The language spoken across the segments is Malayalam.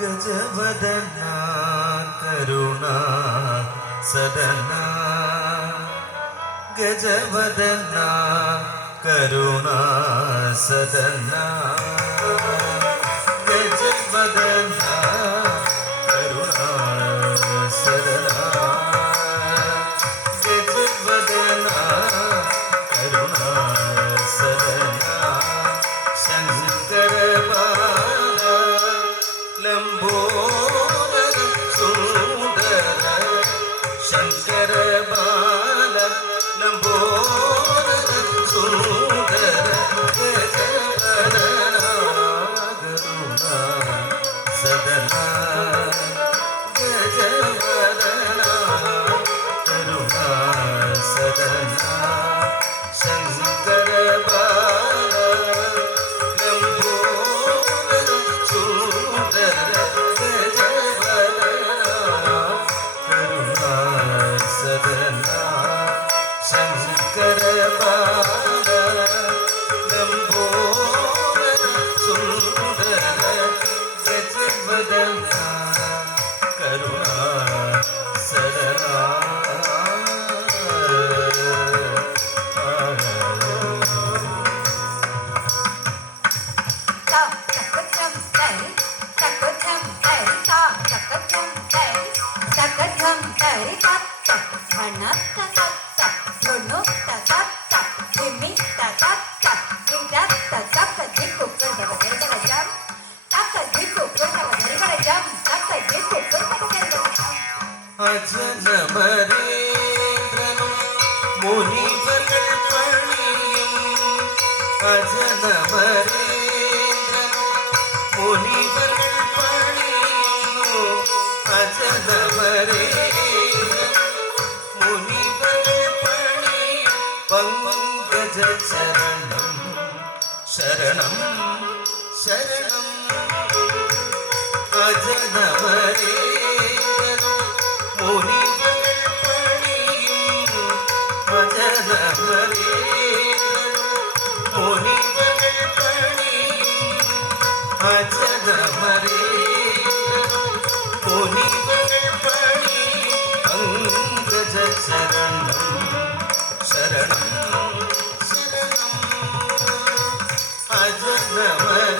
गजवदना करुणा सदना गजवदना करुणा सदना गजवदना करुणा सदना गजवदना करुणा सदना शंकर लंबोदर सुंदर शंकर बाल लंबोदर सुंदर गजवदना करुणा सदना गजवदना करुणा सदना शंकर बाल लंबोदर सुंदर सदना शंकर बाल लंबोदर सुंदर गजवदना करुणा सदना അജനമരേന്ദ്രനും മുനിവകൾ പണിയും അജനമരേന്ദ്രനും മുനിവകൾ പണിയുന്നു അജനമരേന്ദ്രനും മുനിവകൾ പണിയും പങ്കജ ചരണം ശരണം ശരണം അജനമരേന്ദ്രനും മുനിവകൾ പണിയും അജനമരേന്ദ്രനും മുനിവകൾ പണിയും അജനമരേന്ദ്രനും മുനിവകൾ പണിയും പങ്കജ ചരണം ശരണം ശരണം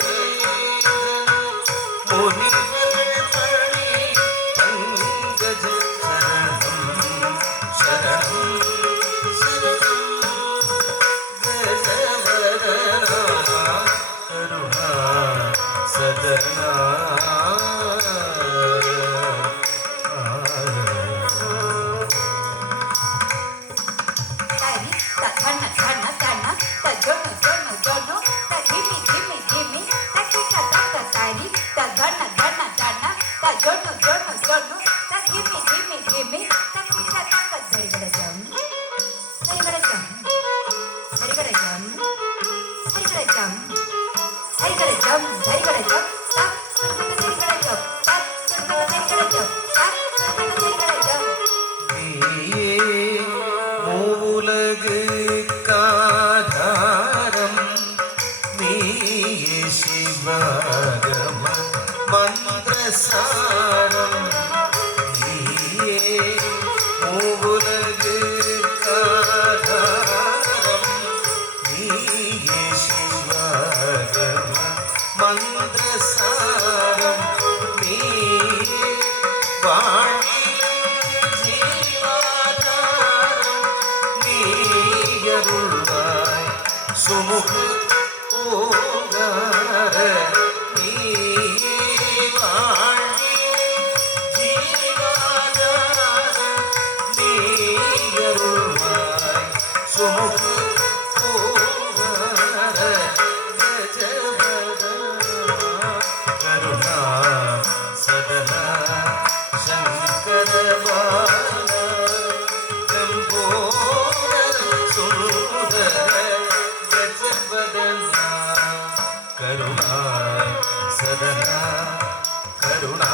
അജനമരേന്ദ്രനും മുനിവകൾ പണിയും പങ്കജ ചരണം ശരണം ശരണം ഗജവദന കരുണാ സദനാ മൂലകാധാരം നീയേ ശിവഗമ മന്ത്രസാരം നീയേ മൂലകാധാരം നീയേ ശിവഗമ മന്ത്രസാരം നീയേ വാണിലെ ജീവാധാരം നീയരുൾവായ് സുമുഖ ഓങ്കാര നീയേ വാണിലെ ജീവാധാരം നീയരുൾവായ് സുമുഖ ഓങ്കാര करुणा सदना शंकर बाल लंबोदर सुंदर गजवदना करुणा सदना करुणा